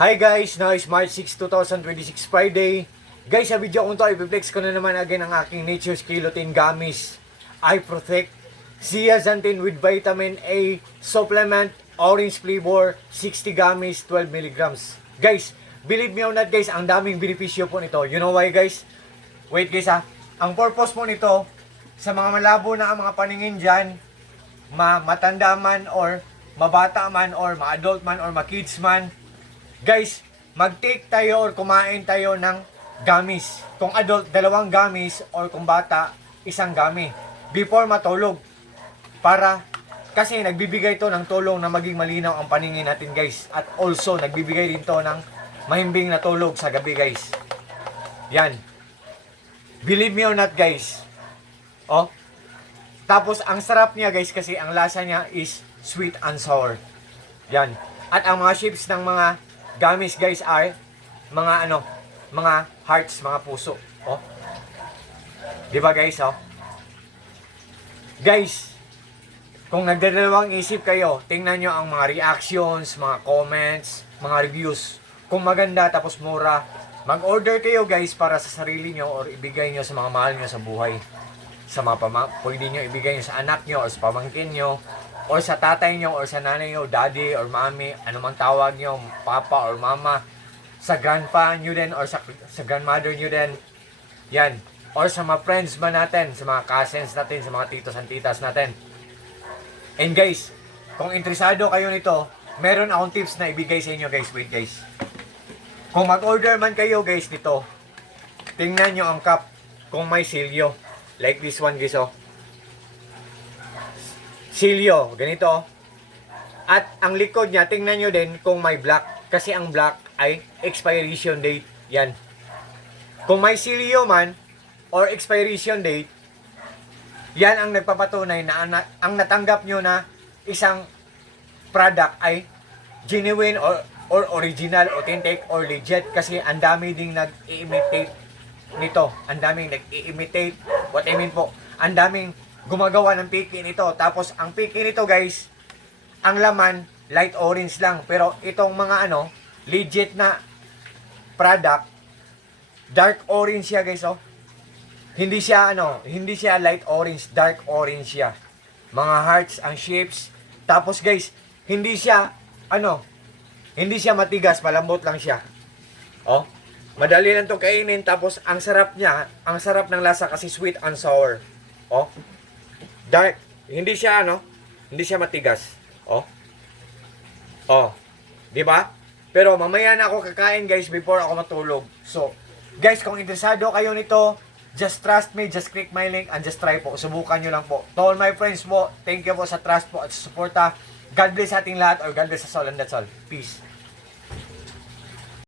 Hi guys, now is March 6, 2026 Friday. Guys, sa video kong to, i-flex ko na naman again ang aking Nature's Kilotin Gummies. I Protect Zeaxanthin with Vitamin A Supplement, Orange Flavor, 60 gummies, 12 milligrams. Guys, believe me or not guys, ang daming benepisyo po nito. You know why guys? Wait guys ha. Ang purpose po nito, sa mga malabo na ang mga paningin dyan, matanda man or mabata man or ma-adult man or ma-kids man, guys, mag-take tayo or kumain tayo ng gummies. Kung adult, 2 gummies or kung bata, 1 gummy. Before matulog. Para, kasi nagbibigay to ng tulong na maging malinaw ang paningin natin guys. At also, nagbibigay din to ng mahimbing na tulog sa gabi guys. Yan. Believe me or not guys. Oh. Tapos, ang sarap niya guys kasi ang lasa niya is sweet and sour. Yan. At ang mga shapes ng mga gummies guys are mga hearts, mga puso. Oh. 'Di ba guys, oh? Guys, kung nagdadalawang isip kayo, tingnan nyo ang mga reactions, mga comments, mga reviews. Kung maganda tapos mura, mag-order kayo guys para sa sarili nyo or ibigay nyo sa mga mahal nyo sa buhay. Sa mga pwede nyo ibigay nyo sa anak nyo or sa pamangkin nyo, or sa tatay nyo, or sa nanay nyo, daddy, or mommy, anumang tawag nyo, papa or mama, sa grandpa nyo din, or sa grandmother nyo din, yan. Or sa mga friends man natin, sa mga cousins natin, sa mga titos and titas natin. And guys, kung interesado kayo nito, meron akong tips na ibigay sa inyo guys. Wait guys. Kung mag-order man kayo guys nito, tingnan nyo ang cup kung may silyo. Like this one guys, oh. Silyo, ganito. At ang likod niya, tingnan nyo din kung may black. Kasi ang black ay expiration date. Yan. Kung may silyo man, or expiration date, yan ang nagpapatunay na ang natanggap nyo na isang product ay genuine or original, authentic, or legit. Kasi ang dami ding nag-i-imitate nito. Ang daming nag-i-imitate. What I mean po, ang daming gumagawa ng piki nito. Tapos, ang piki nito guys, ang laman, light orange lang. Pero, itong mga legit na product, dark orange siya guys, oh. Hindi siya light orange, dark orange siya. Mga hearts, ang shapes. Tapos guys, hindi siya matigas, malambot lang siya. Oh, madali lang to kainin. Tapos, ang sarap niya, ang sarap ng lasa kasi sweet and sour. Oh, dark, hindi siya matigas. Oh. Oh, 'di ba? Pero mamaya na ako kakain guys before ako matulog. So, guys, kung interesado kayo nito, just trust me, just click my link and just try po. Subukan nyo lang po. To all my friends po, thank you po sa trust po at suporta. God bless ating lahat, or God bless us all, and that's all. Peace.